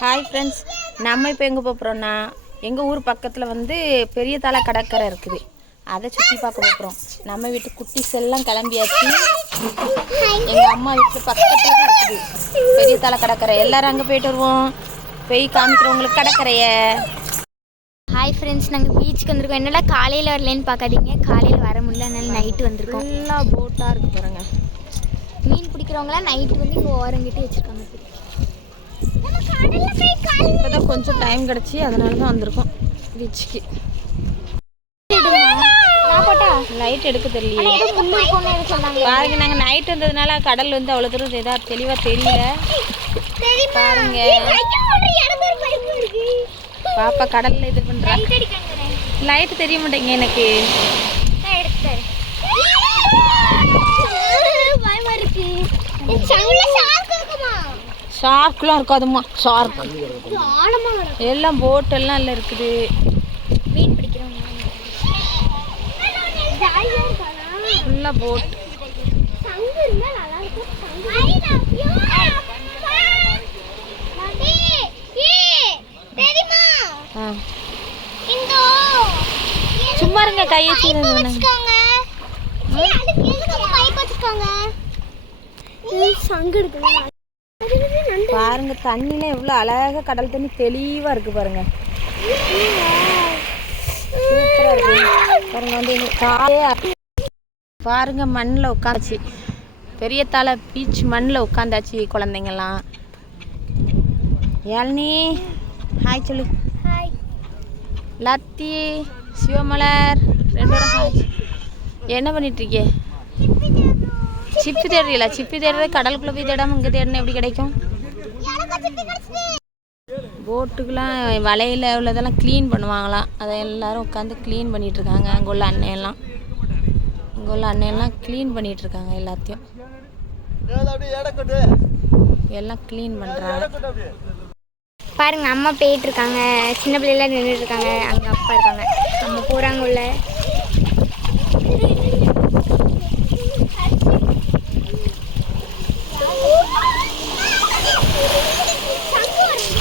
Hi friends நம்ம இப்போ எங்கே போகிறோம்னா எங்கள் ஊர் பக்கத்தில் வந்து பெரிய தலை கடற்கரை இருக்குது. அதை சுற்றி பார்க்க போகிறோம் நம்ம வீட்டு குட்டிஸ் எல்லாம் கிளம்பியாச்சு. எங்கள் அம்மா வீட்டு பக்கத்தில் தான் இருக்குது. பெரிய தலை கடற்கரை. எல்லாரும் அங்கே போயிட்டு வருவோம். போய் காமிக்கிறவங்களுக்கு கடற்கரையை. ஹாய் ஃப்ரெண்ட்ஸ் நாங்கள் பீச்சுக்கு வந்திருக்கோம். என்னடா காலையில் வரலன்னு பார்க்காதீங்க. காலையில் வர முடியல. அதனால நைட்டு வந்திருக்கோம். ஃபுல்லாக போட்டாக இருக்கு பாருங்க. மீன் பிடிக்கிறவங்களாம் நைட்டு வந்து இங்கே ஓரங்கிட்டு வச்சுருக்காங்க. இப்போ கொஞ்சம் டைம் கிடச்சி அதனால தான் வந்திருக்கோம் பீச்சுக்கு லைட் எடுக்க தெரியலையே. பாருங்க நாங்கள் நைட் வந்ததுனால கடல் வந்து அவ்வளோ தூரம் இதாக தெளிவாக தெரியல. பாருங்க. பாப்பா கடல்ல இது பண்றா. லைட் தெரிய மாட்டேங்க எனக்கு. ஷார்க்லாம் இருக்காதும்மா. ஷார்க் எல்லாம் போட் எல்லாம் இல்லை இருக்குது. மீன் பிடிக்கிறவங்க ஃபுல்லாக போட் சும்மா இருங்க கையை சீருங்க பாருங்க தண்ணில எவ்வளோ அழகா கடல் தண்ணி தெளிவா இருக்கு பாருங்க. சூப்பரா இருக்கு. பாருங்க வந்து எங்க காலே பாருங்க மண்ணில் உட்காந்துச்சு பெரிய தலை பீச் மண்ணில் உட்காந்தாச்சு குழந்தைங்கலாம் யாழினி ஹாய் சொல்லு. லத்தி சிவமலர் ரெண்டு ஹாய் என்ன பண்ணிட்டு இருக்கே சிப்பி தேடுறீங்களா? சிப்பி தேடுறது கடலுக்குள்ளே போய் தேடாமல் இங்கே தேடினா எப்படி கிடைக்கும்? போட்டுக்கெலாம் வலையில் உள்ளதெல்லாம் க்ளீன் பண்ணுவாங்களாம் அதை எல்லாரும் உட்காந்து க்ளீன் பண்ணிகிட்டு இருக்காங்க அங்கே உள்ள அன்னையெல்லாம். இங்கே உள்ள அன்னையெல்லாம் க்ளீன் பண்ணிகிட்டு இருக்காங்க எல்லாத்தையும். எல்லாம் க்ளீன் பண்ணுறாங்க பாருங்க அம்மா போயிட்டு இருக்காங்க சின்ன பிள்ளைலாம் நின்றுட்டு இருக்காங்க அப்பா இருக்காங்க. அம்மா போகிறாங்க உள்ள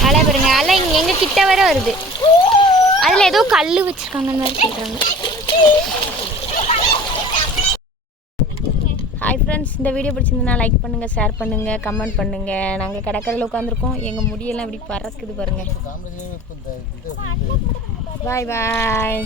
அலை பாருங்க. அலை இங்க எங்க கிட்ட வர வருது. அதுல ஏதோ கல்லு வச்சிருக்காங்கன்னு மாதிரி சொல்றாங்க ஹாய் ஃப்ரெண்ட்ஸ் இந்த வீடியோ பிடிச்சிருந்தனா லைக் பண்ணுங்கள் ஷேர் பண்ணுங்கள் கமெண்ட் பண்ணுங்கள் நாங்கள் கடற்கரையில் உட்காந்துருக்கோம் எங்கள் முடியெல்லாம் இப்படி பறக்குது பாருங்கள் பாய் பாய்